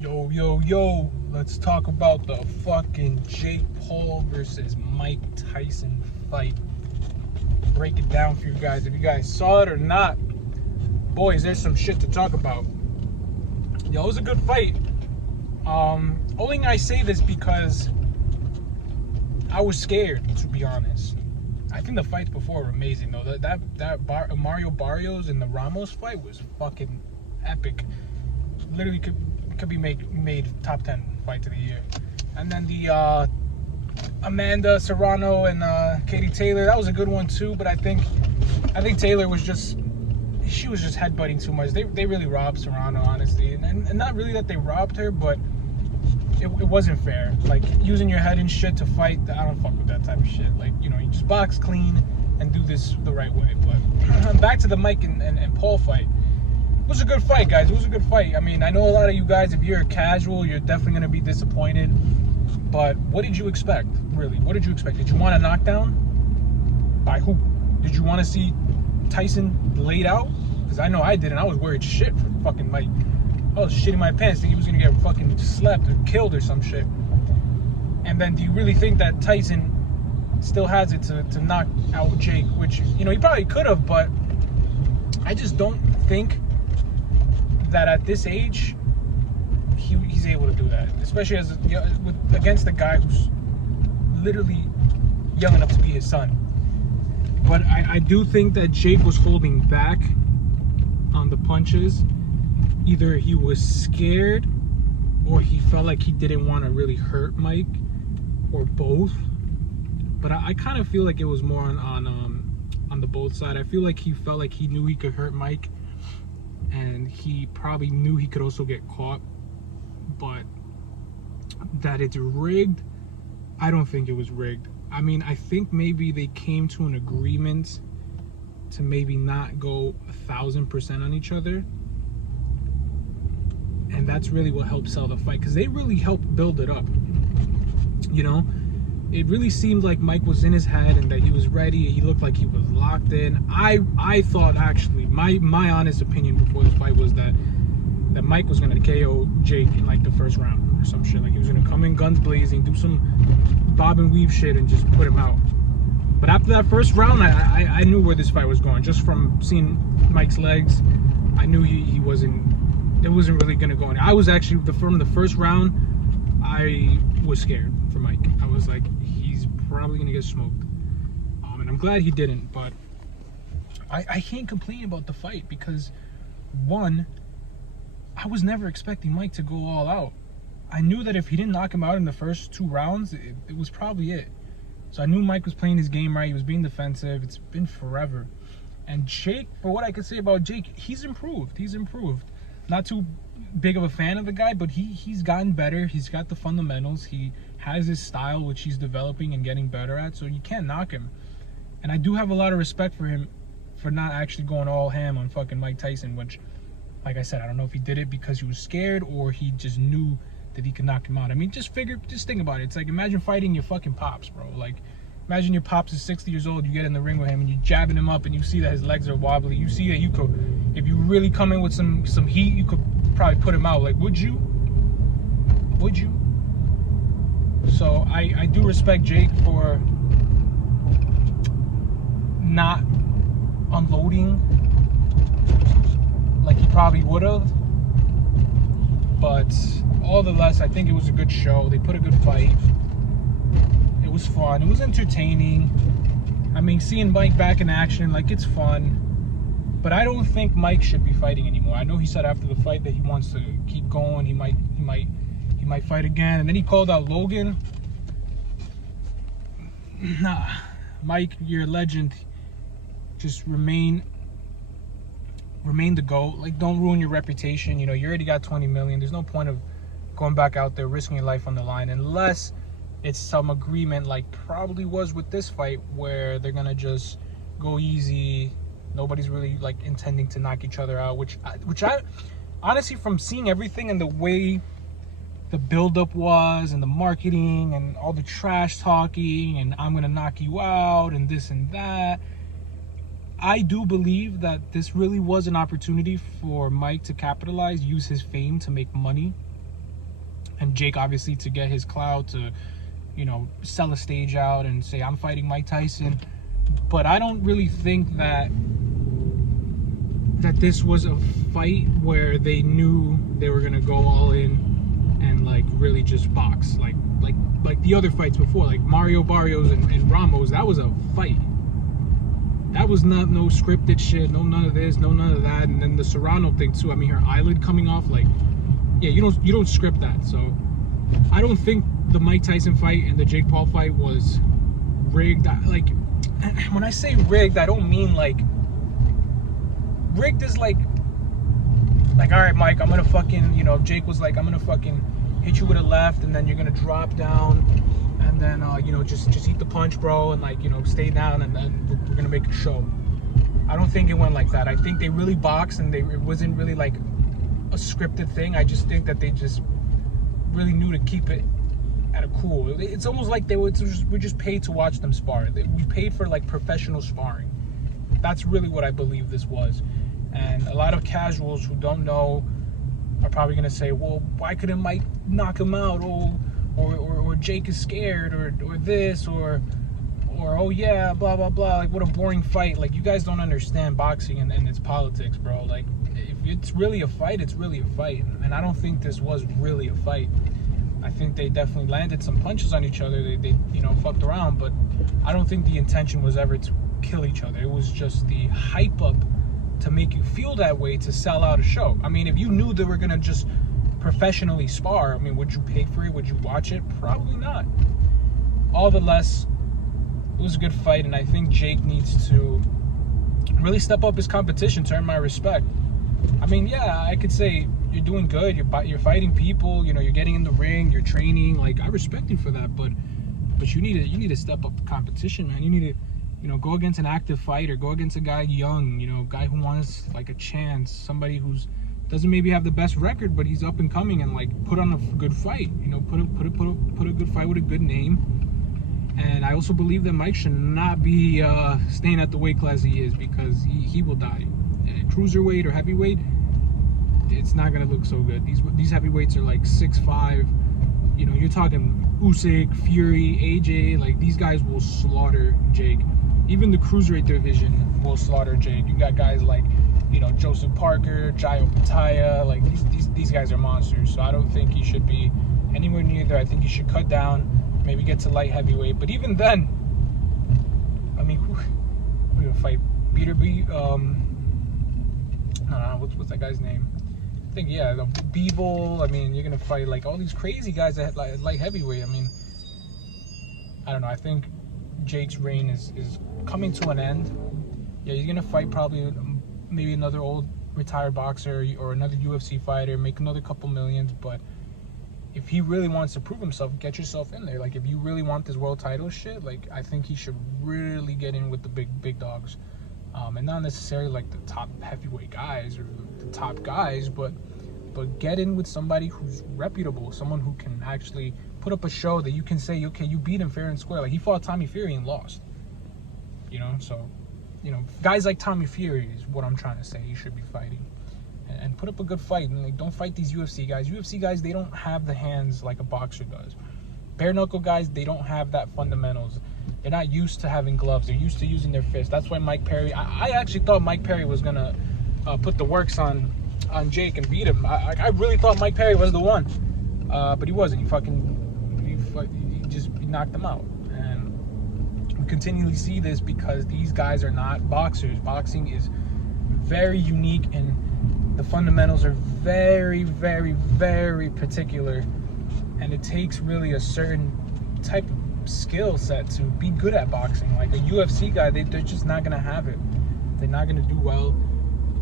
Yo, yo, yo, let's talk about the fucking Jake Paul versus Mike Tyson fight. Break it down for you guys. If you guys saw it or not, boys, there's some shit to talk about. Yo, it was a good fight. Only I say this because I was scared, to be honest. I think the fights before were amazing, though. Mario Barrios and the Ramos fight was fucking epic. Literally could be made top 10 fight of the year. And then the Amanda Serrano and Katie Taylor, that was a good one too. But I think Taylor was just headbutting too much. They really robbed Serrano, honestly, and not really that they robbed her, but it wasn't fair. Like using your head and shit to fight, I don't fuck with that type of shit. Like, you know, you just box clean and do this the right way. But back to the Mike and Paul fight. It was a good fight, guys. It was a good fight. I mean, I know a lot of you guys, if you're a casual, you're definitely going to be disappointed. But what did you expect, really? What did you expect? Did you want a knockdown? By who? Did you want to see Tyson laid out? Because I know I didn't. I was worried shit for fucking Mike. I was shitting my pants thinking he was going to get fucking slept or killed or some shit. And then do you really think that Tyson still has it to knock out Jake? Which, you know, he probably could have, but I just don't think that at this age he's able to do that, especially against the guy who's literally young enough to be his son. But I do think that Jake was holding back on the punches. Either he was scared or he felt like he didn't want to really hurt Mike, or both. But I kind of feel like it was more on the both side. I feel like he felt like he knew he could hurt Mike, and he probably knew he could also get caught. But that it's rigged, I don't think it was rigged. I mean, I think maybe they came to an agreement to maybe not go 1,000% on each other, and that's really what helped sell the fight, because they really helped build it up. You know, it really seemed like Mike was in his head and that he was ready. He looked like he was locked in. I thought, actually, my honest opinion before this fight was that Mike was gonna KO Jake in like the first round or some shit. Like he was gonna come in guns blazing, do some bob and weave shit, and just put him out. But after that first round, I knew where this fight was going. Just from seeing Mike's legs, I knew it wasn't really gonna go in. I was actually, from the first round, I was scared for Mike. I was like, he's probably gonna get smoked. And I'm glad he didn't, but I can't complain about the fight because, one, I was never expecting Mike to go all out. I knew that if he didn't knock him out in the first 2 rounds, it was probably it. So I knew Mike was playing his game right. He was being defensive. It's been forever. And Jake, for what I could say about Jake, he's improved. He's improved. Not too big of a fan of the guy, but he's gotten better. He's got the fundamentals. He has his style, which he's developing and getting better at. So you can't knock him. And I do have a lot of respect for him for not actually going all ham on fucking Mike Tyson, which, like I said, I don't know if he did it because he was scared or he just knew that he could knock him out. I mean, just think about it. It's like, imagine fighting your fucking pops, bro. Like, imagine your pops is 60 years old, you get in the ring with him and you're jabbing him up and you see that his legs are wobbly. You see that you could, if you really come in with some heat, you could probably put him out. Like, would you? Would you? So I do respect Jake for not unloading like he probably would have. But all the less, I think it was a good show. They put a good fight. It was fun. It was entertaining. I mean, seeing Mike back in action, like, it's fun. But I don't think Mike should be fighting anymore. I know he said after the fight that he wants to keep going. He might fight again. And then he called out Logan. Nah, Mike, you're a legend. Just remain the GOAT. Like, don't ruin your reputation. You know, you already got 20 million. There's no point of going back out there risking your life on the line unless it's some agreement like probably was with this fight where they're gonna just go easy. Nobody's really like intending to knock each other out, which I honestly, from seeing everything and the way the buildup was and the marketing and all the trash talking and I'm gonna knock you out and this and that, I do believe that this really was an opportunity for Mike to capitalize, use his fame to make money. And Jake, obviously, to get his clout, to, you know, sell a stage out and say, I'm fighting Mike Tyson. But I don't really think that this was a fight where they knew they were going to go all in and, like, really just box. Like the other fights before, like Mario Barrios and Ramos, that was a fight. That was not no scripted shit, no none of this, no none of that. And then the Serrano thing, too. I mean, her eyelid coming off, like, yeah, you don't script that. So I don't think the Mike Tyson fight and the Jake Paul fight was rigged. Like, when I say rigged, I don't mean like rigged is like all right, Mike, I'm gonna fucking, you know, Jake was like, I'm gonna fucking hit you with a left, and then you're gonna drop down, and then you know, just eat the punch, bro, and, like, you know, stay down, and then we're gonna make a show. I don't think it went like that. I think they really boxed, and it wasn't really like a scripted thing. I just think that they just really knew to keep it at a cool. It's almost like we just paid to watch them spar. We paid for, like, professional sparring. That's really what I believe this was. And a lot of casuals who don't know are probably gonna say, well, why couldn't Mike knock him out? Or Jake is scared, or this, or oh yeah, blah blah blah. Like, what a boring fight. Like, you guys don't understand boxing and its politics, bro. Like, if it's really a fight, it's really a fight. And I don't think this was really a fight. I think they definitely landed some punches on each other. They you know, fucked around, but I don't think the intention was ever to kill each other. It was just the hype up to make you feel that way, to sell out a show. I mean, if you knew they were gonna just professionally spar, I mean, would you pay for it? Would you watch it? Probably not. All the less, it was a good fight, and I think Jake needs to really step up his competition, to earn my respect. I mean, yeah, I could say you're doing good, you're fighting people, you know, you're getting in the ring, you're training. Like, I respect you for that, but you need to step up the competition, man. You need to, you know, go against an active fighter, go against a guy young, you know, guy who wants, like, a chance, somebody who's doesn't maybe have the best record, but he's up and coming, and, like, put on a good fight, you know, put a good fight with a good name. And I also believe that Mike should not be staying at the weight class he is, because he will die. Cruiserweight or heavyweight, it's not gonna look so good. These heavyweights are like 6'5". You know, you're talking Usyk, Fury, AJ. Like, these guys will slaughter Jake. Even the cruiserweight division will slaughter Jake. You got guys like, you know, Joseph Parker, Jairo Pitaya. Like, these guys are monsters. So I don't think he should be anywhere near there. I think he should cut down, maybe get to light heavyweight. But even then, I mean, we're gonna fight Peter B. What's that guy's name? I think, yeah, Beeble. I mean, you're gonna fight, like, all these crazy guys at light heavyweight. I mean, I don't know. I think Jake's reign is coming to an end. Yeah, he's gonna fight probably maybe another old retired boxer or another UFC fighter, make another couple millions. But if he really wants to prove himself, get yourself in there. Like, if you really want this world title shit, like, I think he should really get in with the big dogs. And not necessarily like the top heavyweight guys or the top guys, but get in with somebody who's reputable, someone who can actually put up a show that you can say, okay, you beat him fair and square. Like, he fought Tommy Fury and lost. You know, so, you know, guys like Tommy Fury is what I'm trying to say he should be fighting. And put up a good fight. And, like, don't fight these UFC guys. UFC guys, they don't have the hands like a boxer does. Bare knuckle guys, they don't have that fundamentals. They're not used to having gloves. They're used to using their fists. That's why Mike Perry, I actually thought Mike Perry was gonna put the works on Jake and beat him. I really thought Mike Perry was the one, but he wasn't. He just knocked him out. And we continually see this because these guys are not boxers. Boxing is very unique, and the fundamentals are very, very, very particular. And it takes really a certain type of skill set to be good at boxing. Like, a UFC guy, they're just not gonna have it. They're not gonna do well.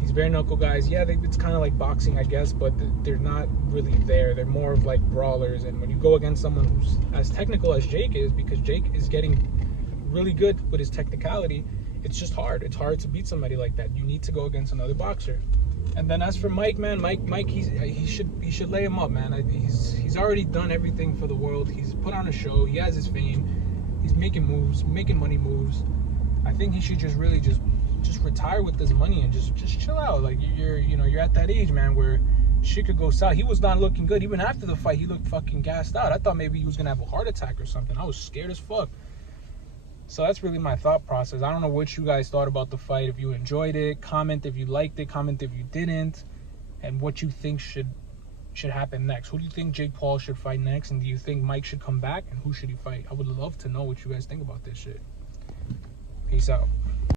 These bare knuckle guys, yeah, it's kind of like boxing, I guess, but they're not really there. They're more of like brawlers. And when you go against someone who's as technical as Jake is, because Jake is getting really good with his technicality, it's just hard. It's hard to beat somebody like that. You need to go against another boxer. And then as for Mike, man, Mike, he should lay him up, man. He's already done everything for the world. He's put on a show. He has his fame. He's making moves, making money moves. I think he should just retire with this money and just chill out. Like, you're at that age, man, where shit could go south. He was not looking good. Even after the fight, he looked fucking gassed out. I thought maybe he was gonna have a heart attack or something. I was scared as fuck. So that's really my thought process. I don't know what you guys thought about the fight. If you enjoyed it, comment if you liked it, comment if you didn't, and what you think should happen next. Who do you think Jake Paul should fight next? And do you think Mike should come back? And who should he fight? I would love to know what you guys think about this shit. Peace out.